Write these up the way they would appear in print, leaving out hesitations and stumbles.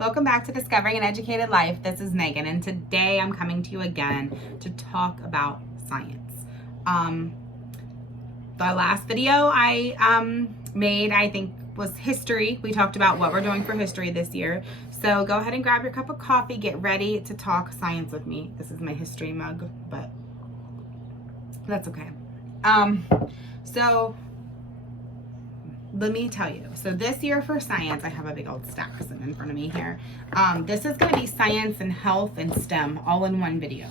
Welcome back to Discovering an Educated Life. This is Megan, and today I'm coming to you again to talk about science. The last video I made, I think, was history. We talked about what we're doing for history this year. So go ahead and grab your cup of coffee, get ready to talk science with me. This is my history mug, but that's okay. So let me tell you. So this year for science, I have a big old stack sitting in front of me here. This is going to be science and health and STEM all in one video.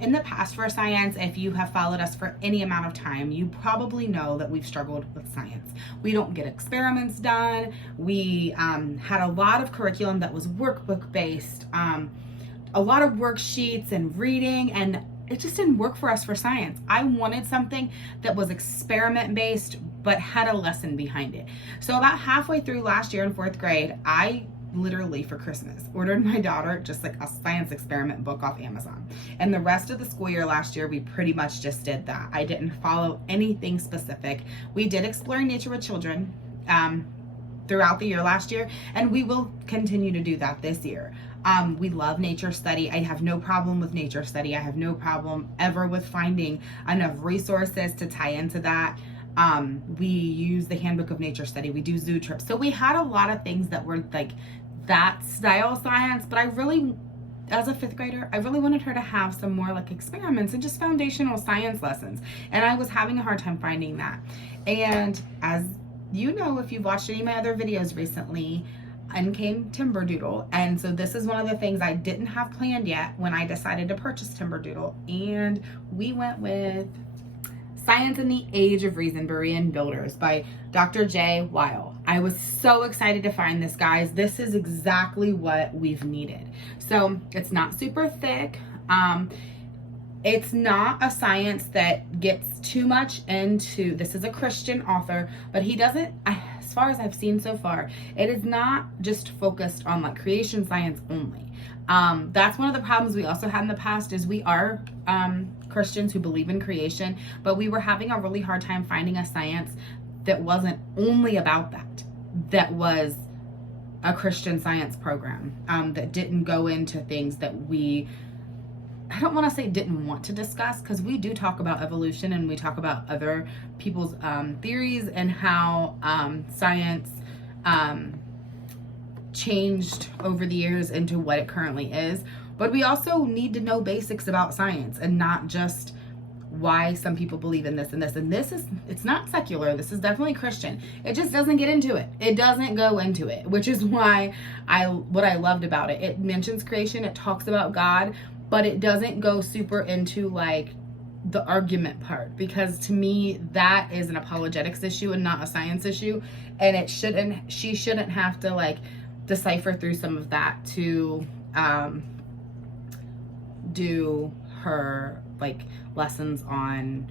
In the past for science, if you have followed us for any amount of time, you probably know that we've struggled with science. We don't get experiments done. We had a lot of curriculum that was workbook based, a lot of worksheets and reading, and it just didn't work for us for science. I wanted something that was experiment based but had a lesson behind it. So about halfway through last year in 4th grade, I literally for Christmas ordered my daughter just like a science experiment book off Amazon. And the rest of the school year last year, we pretty much just did that. I didn't follow anything specific. We did Exploring Nature with Children throughout the year last year, and we will continue to do that this year. We love nature study. I have no problem with nature study. I have no problem ever with finding enough resources to tie into that. We use the Handbook of Nature Study. We do zoo trips. So we had a lot of things that were like that style science, but I really, as a 5th grader, I really wanted her to have some more like experiments and just foundational science lessons. And I was having a hard time finding that. And as you know, if you've watched any of my other videos recently, in came Timberdoodle. And so this is one of the things I didn't have planned yet when I decided to purchase Timberdoodle. And we went with Science in the Age of Reason, Berean Builders by Dr. J. Weil. I was so excited to find this, guys. This is exactly what we've needed. So it's not super thick. It's not a science that gets too much into, this is a Christian author, but he doesn't, as far as I've seen so far, it is not just focused on like creation science only. That's one of the problems we also had in the past is we are Christians who believe in creation, but we were having a really hard time finding a science that wasn't only about that, that was a Christian science program, that didn't go into things that I don't want to say didn't want to discuss, because we do talk about evolution and we talk about other people's theories and how science changed over the years into what it currently is. But we also need to know basics about science and not just why some people believe in this and this. And it's not secular. This is definitely Christian. It just doesn't get into it. It doesn't go into it, which is why what I loved about it. It mentions creation. It talks about God, but it doesn't go super into like the argument part, because to me that is an apologetics issue and not a science issue. And she shouldn't have to like decipher through some of that to do her like lessons on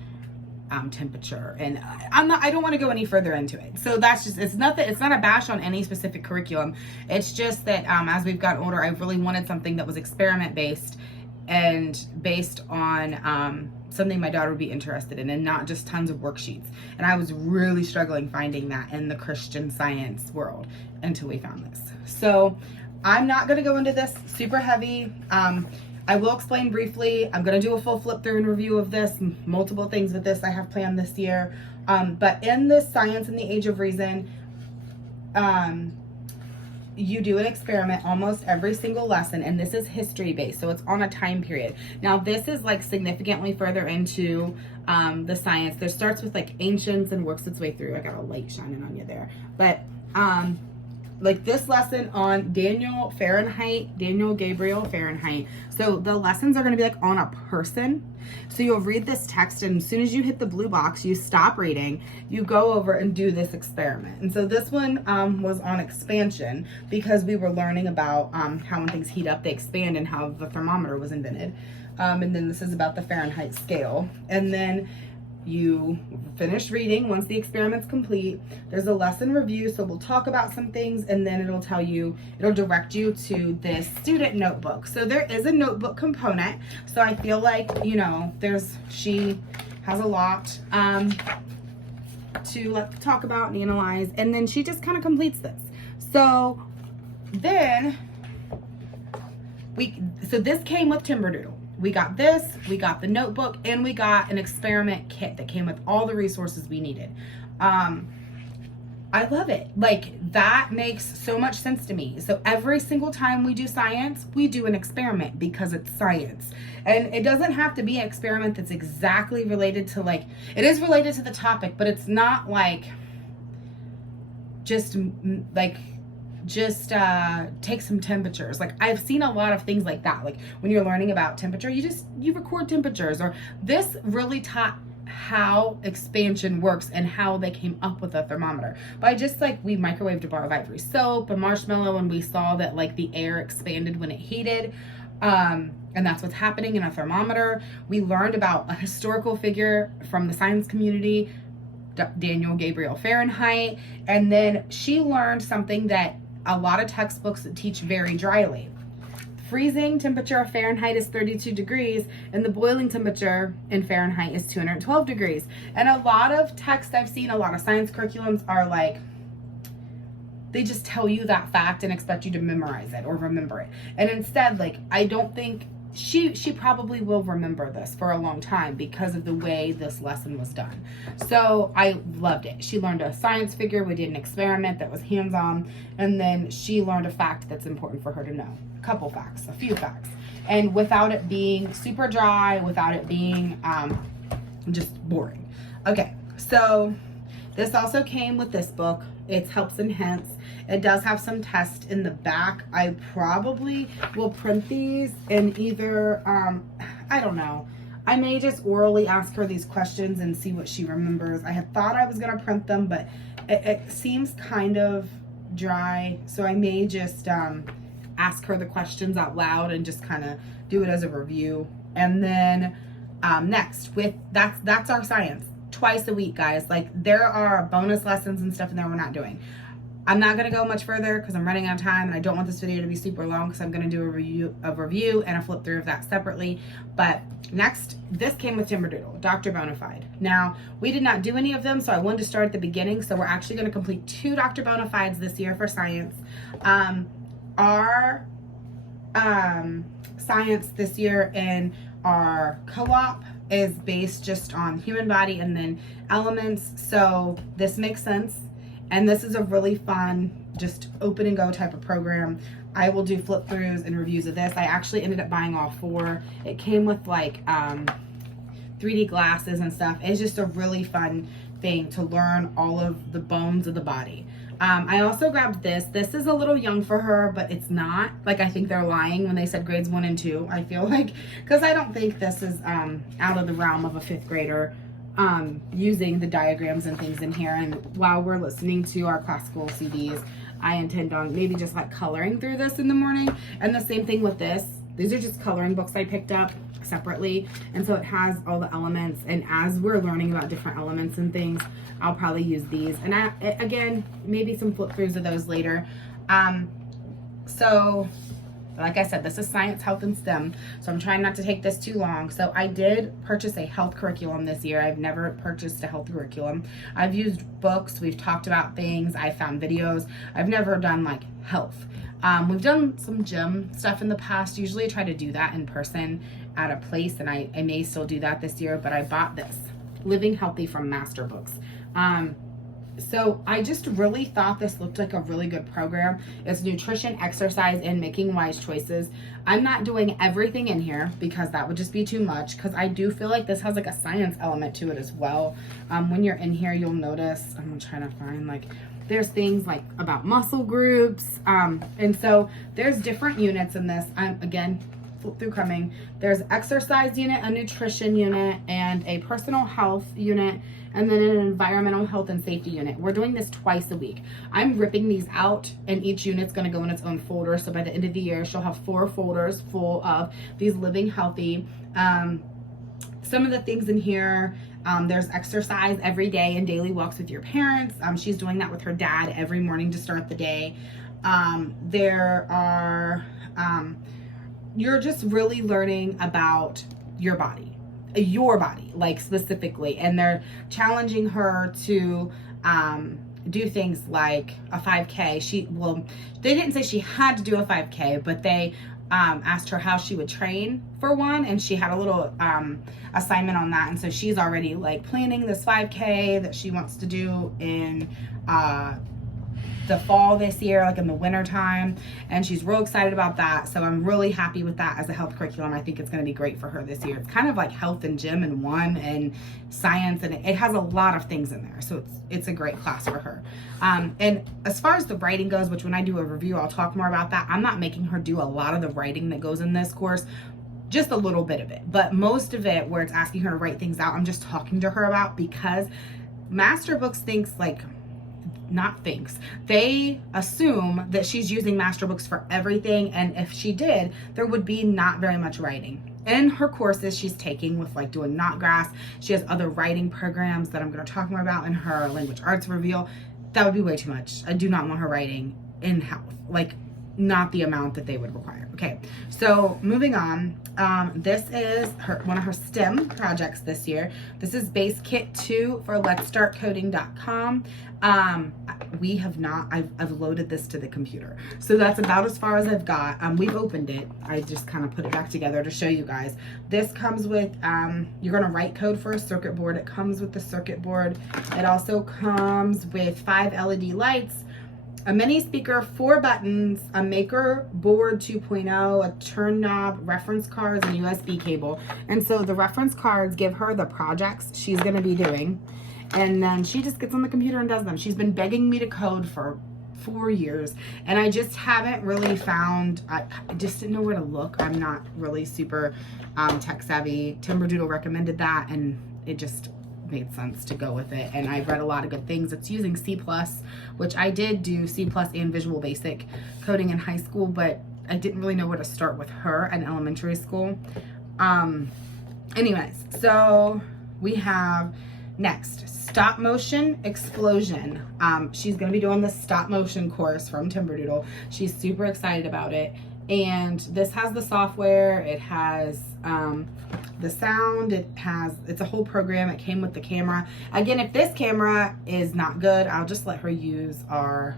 temperature. And I don't want to go any further into it. So that's just, it's not a bash on any specific curriculum. It's just that as we've gotten older, I really wanted something that was experiment based and based on something my daughter would be interested in, and not just tons of worksheets. And I was really struggling finding that in the Christian science world until we found this. So I'm not going to go into this super heavy. I will explain briefly. I'm going to do a full flip through and review of this, multiple things with this I have planned this year. But in this Science in the Age of Reason, you do an experiment almost every single lesson, and this is history based, so it's on a time period. Now this is like significantly further into the science. There starts with like ancients and works its way through. I got a light shining on you there, but like this lesson on Daniel Gabriel Fahrenheit. So the lessons are going to be like on a person. So you'll read this text, and as soon as you hit the blue box, you stop reading, you go over and do this experiment. And so this one was on expansion, because we were learning about how when things heat up, they expand, and how the thermometer was invented. And then this is about the Fahrenheit scale. And then you finish reading. Once the experiment's complete, there's a lesson review, so we'll talk about some things, and then it'll direct you to this student notebook. So there is a notebook component, so I feel like, you know, she has a lot to talk about and analyze, and then she just kind of completes this. So then so this came with Timberdoodle. We got this, we got the notebook, and we got an experiment kit that came with all the resources we needed. I love it. Like, that makes so much sense to me. So every single time we do science, we do an experiment because it's science. And it doesn't have to be an experiment that's exactly related to, like, it is related to the topic, but it's not like just take some temperatures. Like, I've seen a lot of things like that. Like, when you're learning about temperature, you record temperatures. Or this really taught how expansion works and how they came up with a thermometer by just like, we microwaved a bar of ivory soap and marshmallow, and we saw that like the air expanded when it heated, and that's what's happening in a thermometer. We learned about a historical figure from the science community, Daniel Gabriel Fahrenheit, and then she learned something that a lot of textbooks teach very dryly. Freezing temperature of Fahrenheit is 32 degrees, and the boiling temperature in Fahrenheit is 212 degrees. And a lot of texts I've seen, a lot of science curriculums are like, they just tell you that fact and expect you to memorize it or remember it. And instead, like, I don't think she probably will remember this for a long time because of the way this lesson was done. So I loved it. She learned a science figure. We did an experiment that was hands-on, and then she learned a fact that's important for her to know. A few facts, and without it being super dry, without it being just boring. Okay, so this also came with this book. It's Helps and Hints. It does have some tests in the back. I probably will print these and either, I don't know. I may just orally ask her these questions and see what she remembers. I had thought I was going to print them, but it seems kind of dry. So I may just ask her the questions out loud and just kind of do it as a review. And then next, that's our science. Twice a week, guys. Like, there are bonus lessons and stuff in there we're not doing. I'm not going to go much further because I'm running out of time, and I don't want this video to be super long because I'm going to do a review and a flip through of that separately. But next, this came with Timberdoodle, Dr. Bonafide. Now, we did not do any of them, so I wanted to start at the beginning. So we're actually going to complete 2 Dr. Bonafides this year for science. Our science this year in our co-op is based just on human body and then elements. So this makes sense. And this is a really fun, just open and go type of program. I will do flip throughs and reviews of this. I actually ended up buying all 4. It came with like 3D glasses and stuff. It's just a really fun thing to learn all of the bones of the body. I also grabbed this. This is a little young for her, but it's not. Like, I think they're lying when they said grades 1 and 2, I feel like, because I don't think this is out of the realm of a 5th grader using the diagrams and things in here. And while we're listening to our classical CDs, I intend on maybe just like coloring through this in the morning. And the same thing with this. These are just coloring books I picked up separately, and so it has all the elements, and as we're learning about different elements and things, I'll probably use these, and again, maybe some flip throughs of those later. So like I said, this is science, health, and STEM, so I'm trying not to take this too long. So I did purchase a health curriculum this year. I've never purchased a health curriculum. I've used books, we've talked about things, I found videos. I've never done like health. We've done some gym stuff in the past. Usually I try to do that in person at a place, and I may still do that this year, but I bought this, Living Healthy from Master Books. So I just really thought this looked like a really good program. It's nutrition, exercise, and making wise choices. I'm not doing everything in here because that would just be too much, because I do feel like this has like a science element to it as well. When you're in here, you'll notice, I'm trying to find, like, there's things like about muscle groups. And so there's different units in this. Again, flip through coming. There's exercise unit, a nutrition unit, and a personal health unit, and then an environmental health and safety unit. We're doing this twice a week. I'm ripping these out, and each unit's gonna go in its own folder. So by the end of the year, she'll have 4 folders full of these Living Healthy. Some of the things in here, there's exercise every day and daily walks with your parents. She's doing that with her dad every morning to start the day. There are, you're just really learning about your body, like specifically, and they're challenging her to do things like a 5K. They didn't say she had to do a 5K, but they asked her how she would train for one, and she had a little assignment on that. And so she's already like planning this 5K that she wants to do in the fall this year, like in the winter time, and she's real excited about that. So I'm really happy with that as a health curriculum. I think it's going to be great for her this year. It's kind of like health and gym in one, and science, and it has a lot of things in there, so it's a great class for her. And as far as the writing goes, which when I do a review I'll talk more about that, I'm not making her do a lot of the writing that goes in this course, just a little bit of it, but most of it where it's asking her to write things out, I'm just talking to her about, because Master Books they assume that she's using Master Books for everything, and if she did, there would be not very much writing. In her courses she's taking with like doing Knotgrass, she has other writing programs that I'm going to talk more about in her language arts reveal. That would be way too much. I do not want her writing in health, like not the amount that they would require. Okay, so moving on. This is one of her STEM projects this year. This is Base Kit 2 for letstartcoding.com. I've loaded this to the computer, so that's about as far as I've got. We've opened it. I just kind of put it back together to show you guys. This comes with, you're going to write code for a circuit board. It comes with the circuit board. It also comes with 5 LED lights, a mini speaker, 4 buttons, a maker board 2.0, a turn knob, reference cards, and USB cable. And so the reference cards give her the projects she's going to be doing, and then she just gets on the computer and does them. She's been begging me to code for 4 years, and I just haven't really found, I just didn't know where to look. I'm not really super tech savvy. Timberdoodle recommended that, and it just made sense to go with it, and I've read a lot of good things. It's using C+, which I did do C++ and Visual Basic coding in high school, but I didn't really know where to start with her in elementary school. Anyways, so we have next stop motion explosion. She's going to be doing the stop motion course from Timberdoodle. She's super excited about it, and this has the software, it has the sound, it's a whole program. It came with the camera. Again, if this camera is not good, I'll just let her use our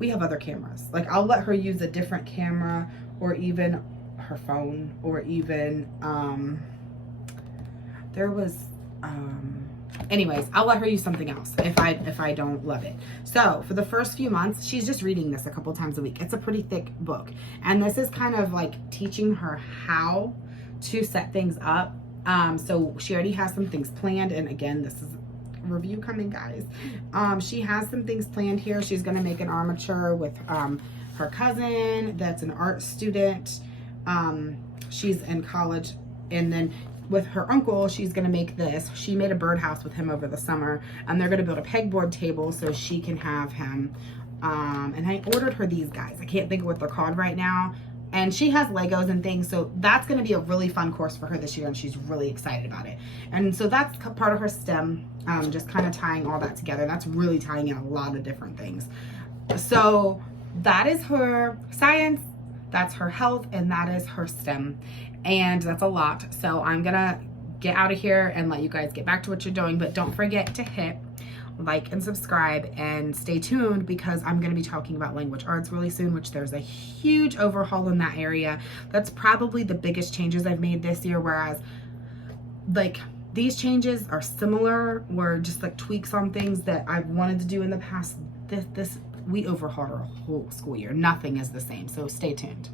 we have other cameras. Like, I'll let her use a different camera, or even her phone, or even anyways, I'll let her use something else if I don't love it. So for the first few months, she's just reading this a couple times a week. It's a pretty thick book, and this is kind of like teaching her how to set things up. So she already has some things planned, and again, this is a review coming, guys. She has some things planned here. She's going to make an armature with her cousin that's an art student. She's in college, and then with her uncle, she's going to make this. She made a birdhouse with him over the summer, and they're going to build a pegboard table so she can have him. And I ordered her these guys. I can't think of what they're called right now. And she has Legos and things, so that's going to be a really fun course for her this year, and she's really excited about it. And so that's part of her STEM, just kind of tying all that together. That's really tying in a lot of different things. So that is her science, that's her health, and that is her STEM. And that's a lot. So I'm going to get out of here and let you guys get back to what you're doing. But don't forget to hit like and subscribe, and stay tuned, because I'm going to be talking about language arts really soon, which there's a huge overhaul in that area. That's probably the biggest changes I've made this year, whereas like these changes are similar, or just like tweaks on things that I've wanted to do in the past. We overhauled our whole school year. Nothing is the same, so stay tuned.